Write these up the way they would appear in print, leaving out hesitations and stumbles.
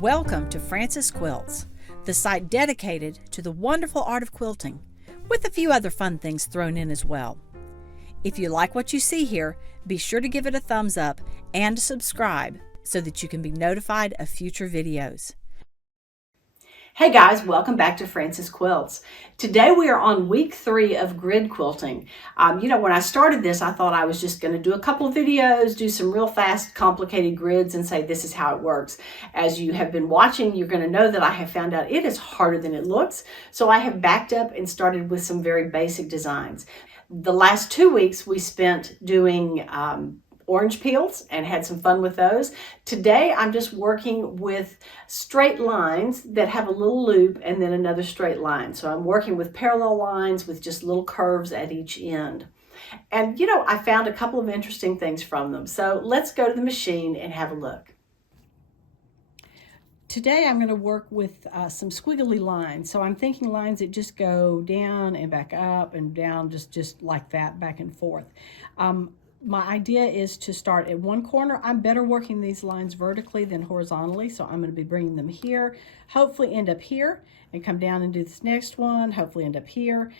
Welcome to Francis Quilts, the site dedicated to the wonderful art of quilting, with a few other fun things thrown in as well. If you like what you see here, be sure to give it a thumbs up and subscribe so that you can be notified of future videos. Hey guys, welcome back to Francis Quilts. Today we are on week 3 of grid quilting. When I started this, I thought I was just going to do a couple of videos, do some real fast, complicated grids and say this is how it works. As you have been watching, you're going to know that I have found out it is harder than it looks. So I have backed up and started with some very basic designs. The last 2 weeks we spent doing orange peels and had some fun with those. Today I'm just working with straight lines that have a little loop and then another straight line. So I'm working with parallel lines with just little curves at each end. And I found a couple of interesting things from them. So let's go to the machine and have a look. Today I'm going to work with some squiggly lines. So I'm thinking lines that just go down and back up and down, just like that, back and forth. My idea is to start at one corner. I'm better working these lines vertically than horizontally, so I'm going to be bringing them here, hopefully end up here, and come down and do this next one, hopefully end up here,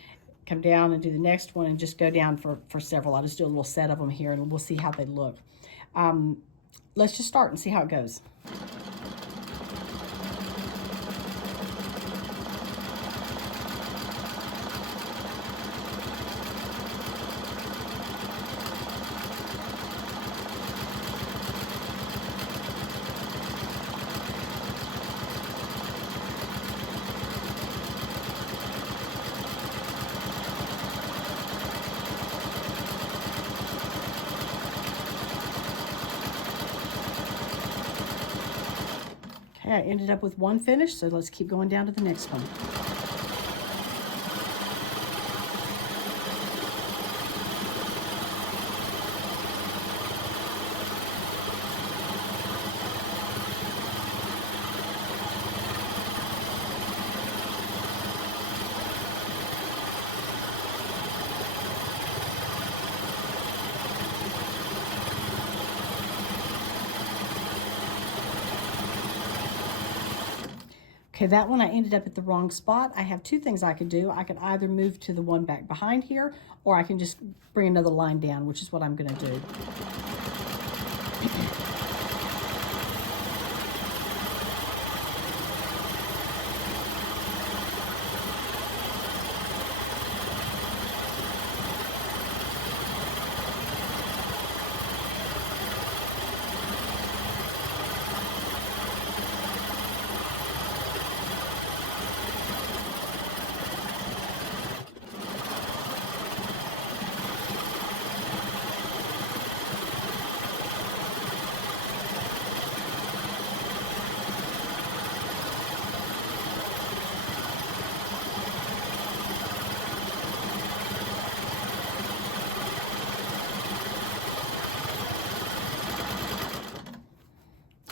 come down and do the next one, and just go down for several. I'll just do a little set of them here, and we'll see how they look. Let's just start and see how it goes. I ended up with one finish, so let's keep going down to the next one. Okay, that one I ended up at the wrong spot. I have two things I could do. I could either move to the one back behind here, or I can just bring another line down, which is what I'm going to do.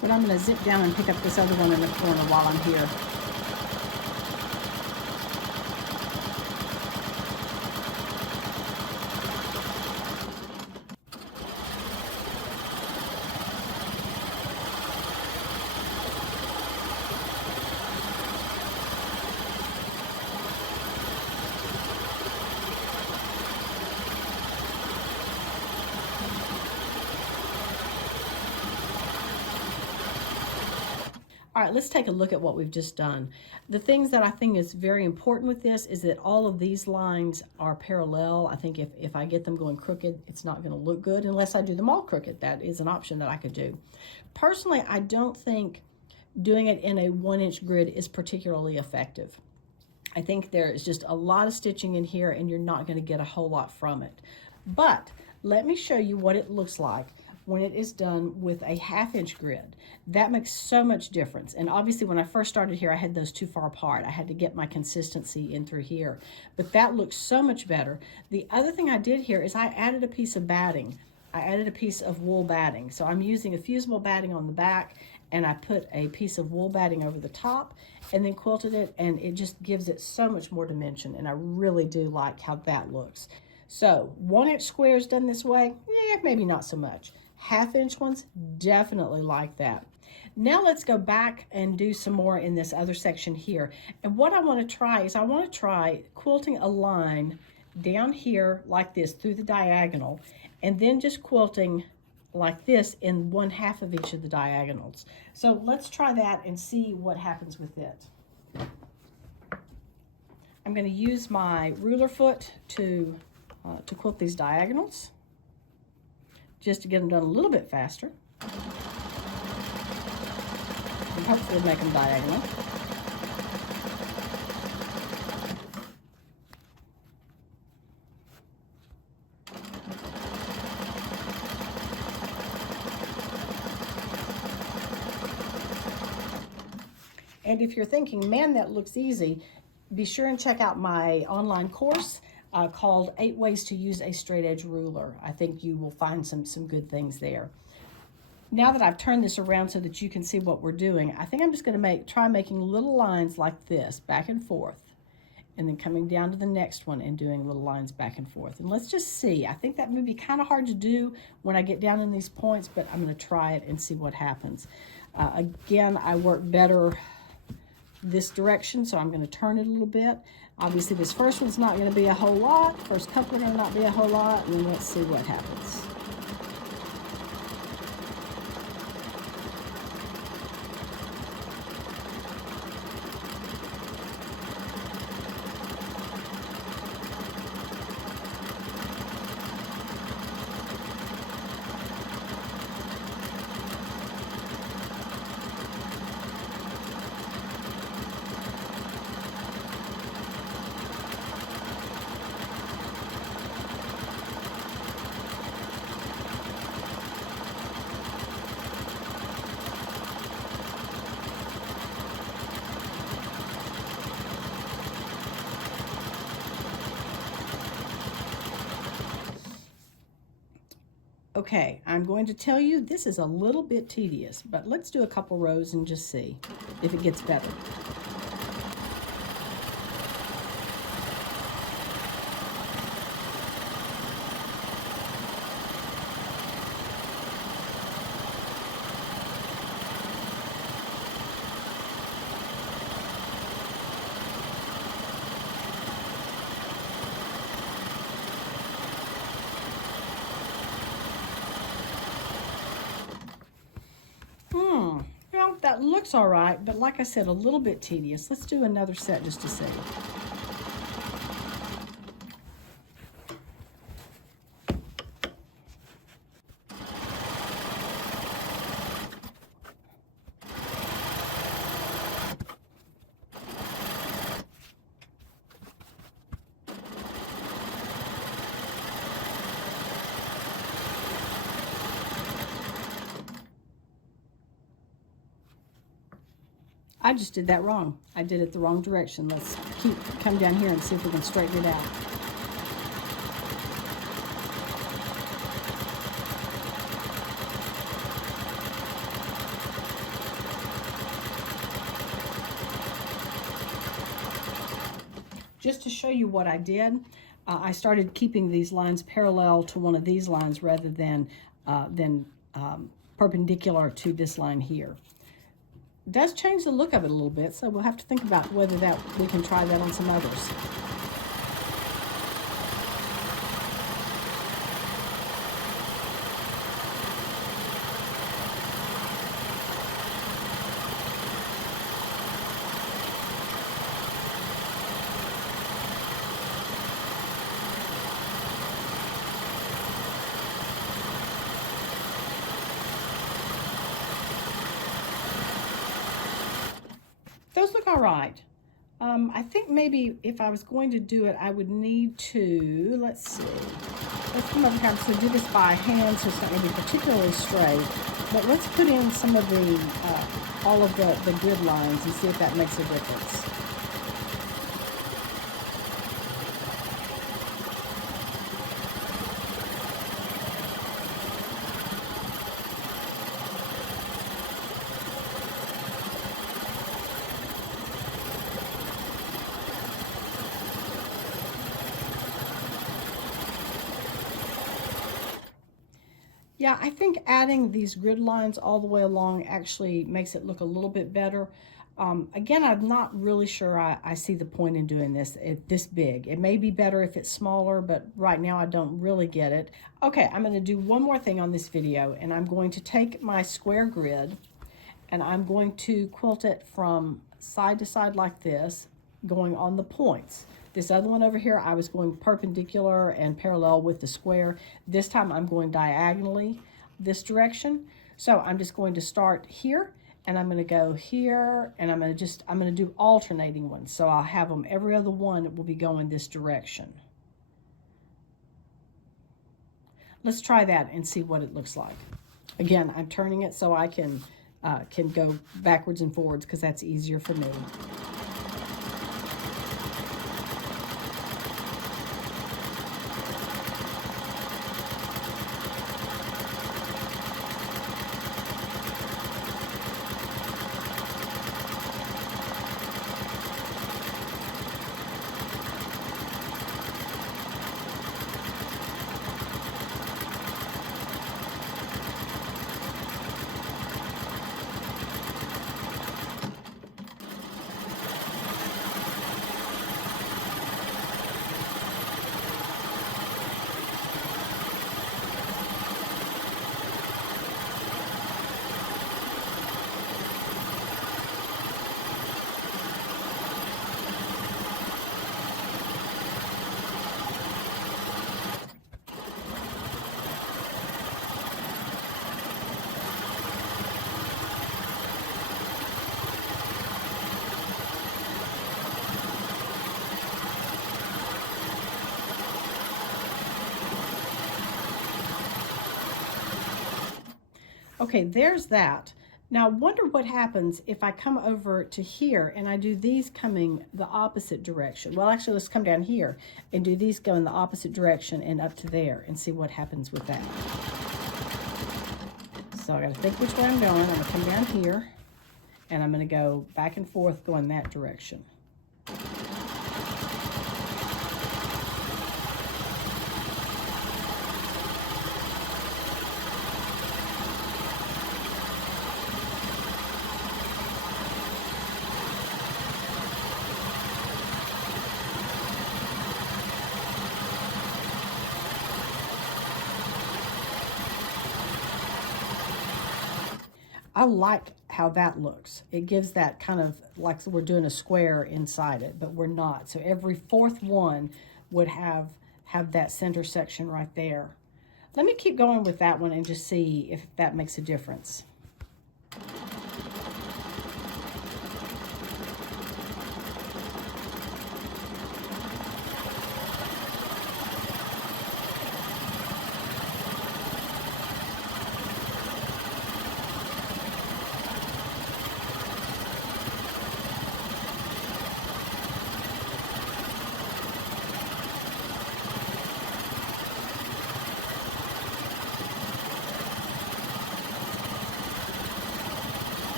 But I'm going to zip down and pick up this other one in the corner while I'm here. All right, let's take a look at what we've just done. The things that I think is very important with this is that all of these lines are parallel. I think if I get them going crooked, it's not going to look good unless I do them all crooked. That is an option that I could do. Personally, I don't think doing it in a 1-inch grid is particularly effective. I think there is just a lot of stitching in here and you're not going to get a whole lot from it. But let me show you what it looks like when it is done with a 1/2-inch grid. That makes so much difference. And obviously when I first started here, I had those too far apart. I had to get my consistency in through here, but that looks so much better. The other thing I did here is I added a piece of batting. I added a piece of wool batting. So I'm using a fusible batting on the back, and I put a piece of wool batting over the top and then quilted it, and it just gives it so much more dimension, and I really do like how that looks. So 1-inch squares done this way, yeah, maybe not so much. 1/2 inch ones, definitely like that. Now let's go back and do some more in this other section here. And what I want to try is I want to try quilting a line down here like this through the diagonal, and then just quilting like this in 1/2 of each of the diagonals. So let's try that and see what happens with it. I'm going to use my ruler foot to quilt these diagonals, just to get them done a little bit faster. And hopefully make them diagonal. And if you're thinking, man, that looks easy, be sure and check out my online course called 8 Ways to Use a Straight Edge Ruler. I think you will find some good things there. Now that I've turned this around so that you can see what we're doing, I think I'm just going to try making little lines like this, back and forth, and then coming down to the next one and doing little lines back and forth. And let's just see. I think that may be kind of hard to do when I get down in these points, but I'm going to try it and see what happens. Again, I work better this direction, so I'm going to turn it a little bit. Obviously, this first one's not going to be a whole lot. First couple are going to not be a whole lot, and then let's see what happens. Okay, I'm going to tell you this is a little bit tedious, but let's do a couple rows and just see if it gets better. Well, that looks all right, but like I said, a little bit tedious. Let's do another set just to see. I just did that wrong. I did it the wrong direction. Let's come down here and see if we can straighten it out. Just to show you what I did, I started keeping these lines parallel to one of these lines rather than perpendicular to this line here. It does change the look of it a little bit, so we'll have to think about whether we can try that on some others. Those look all right. I think maybe if I was going to do it, I would need to, let's see. Let's come over here. So do this by hand, so it's not going to be particularly straight. But let's put in some of the, all of the grid lines and see if that makes a difference. Yeah, I think adding these grid lines all the way along actually makes it look a little bit better. Again, I'm not really sure I see the point in doing this big. It may be better if it's smaller, but right now I don't really get it. Okay, I'm going to do one more thing on this video, and I'm going to take my square grid and I'm going to quilt it from side to side like this, going on the points. This other one over here, I was going perpendicular and parallel with the square. This time I'm going diagonally this direction. So I'm just going to start here, and I'm going to go here, and I'm going to do alternating ones. So I'll have them, every other one will be going this direction. Let's try that and see what it looks like. Again, I'm turning it so I can go backwards and forwards because that's easier for me. Okay, there's that. Now, wonder what happens if I come over to here and I do these coming the opposite direction. Well, actually, let's come down here and do these going the opposite direction and up to there and see what happens with that. So I got to think which way I'm going. I'm going to come down here and I'm going to go back and forth going that direction. I like how that looks. It gives that kind of like we're doing a square inside it, but we're not. So every fourth one would have that center section right there. Let me keep going with that one and just see if that makes a difference.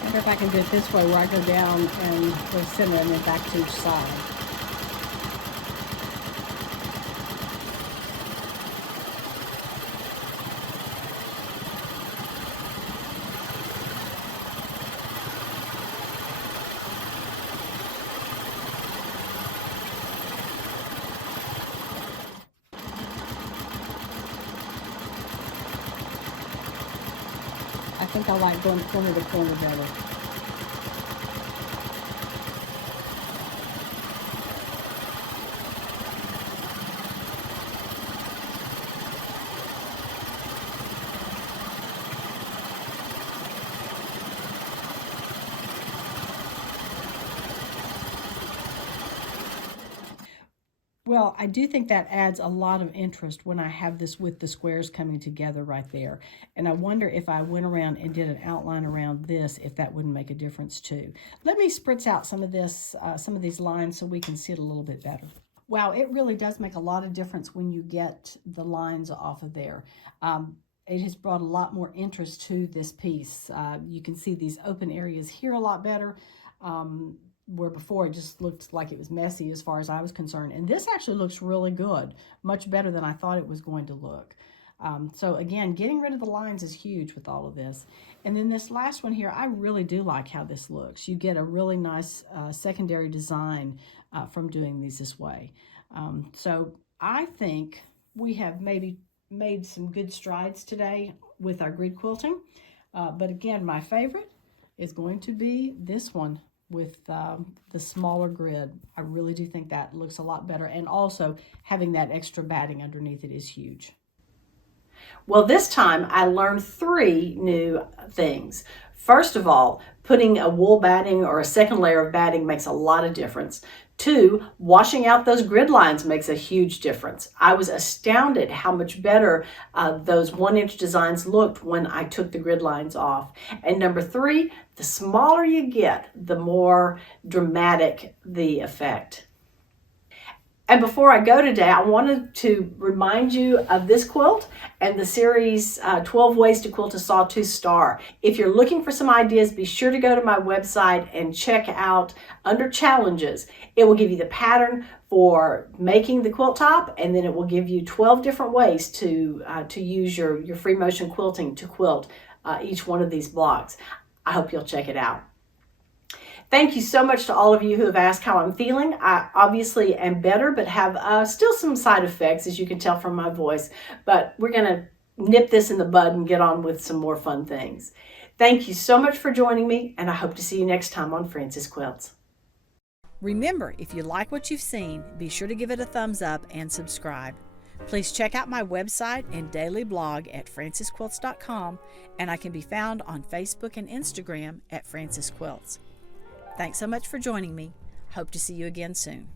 I wonder if I can do it this way where I go down and go center and then back to each side. I think I like going corner to corner better. Well, I do think that adds a lot of interest when I have this with the squares coming together right there. And I wonder if I went around and did an outline around this, if that wouldn't make a difference too. Let me spritz out some of this, some of these lines so we can see it a little bit better. Wow, it really does make a lot of difference when you get the lines off of there. It has brought a lot more interest to this piece. You can see these open areas here a lot better. where before it just looked like it was messy as far as I was concerned. And this actually looks really good, much better than I thought it was going to look. So again, getting rid of the lines is huge with all of this. And then this last one here, I really do like how this looks. You get a really nice secondary design from doing these this way. So I think we have maybe made some good strides today with our grid quilting. But again, my favorite is going to be this one with the smaller grid. I really do think that looks a lot better. And also having that extra batting underneath it is huge. Well, this time I learned 3 new things. First of all, putting a wool batting or a second layer of batting makes a lot of difference. 2, washing out those grid lines makes a huge difference. I was astounded how much better those 1-inch designs looked when I took the grid lines off. And number 3, the smaller you get, the more dramatic the effect. And before I go today, I wanted to remind you of this quilt and the series 12 Ways to Quilt a Sawtooth Star. If you're looking for some ideas, be sure to go to my website and check out under challenges. It will give you the pattern for making the quilt top, and then it will give you 12 different ways to use your free motion quilting to quilt each one of these blocks. I hope you'll check it out. Thank you so much to all of you who have asked how I'm feeling. I obviously am better, but have still some side effects, as you can tell from my voice. But we're going to nip this in the bud and get on with some more fun things. Thank you so much for joining me, and I hope to see you next time on Frances Quilts. Remember, if you like what you've seen, be sure to give it a thumbs up and subscribe. Please check out my website and daily blog at francesquilts.com, and I can be found on Facebook and Instagram at Frances Quilts. Thanks so much for joining me. Hope to see you again soon.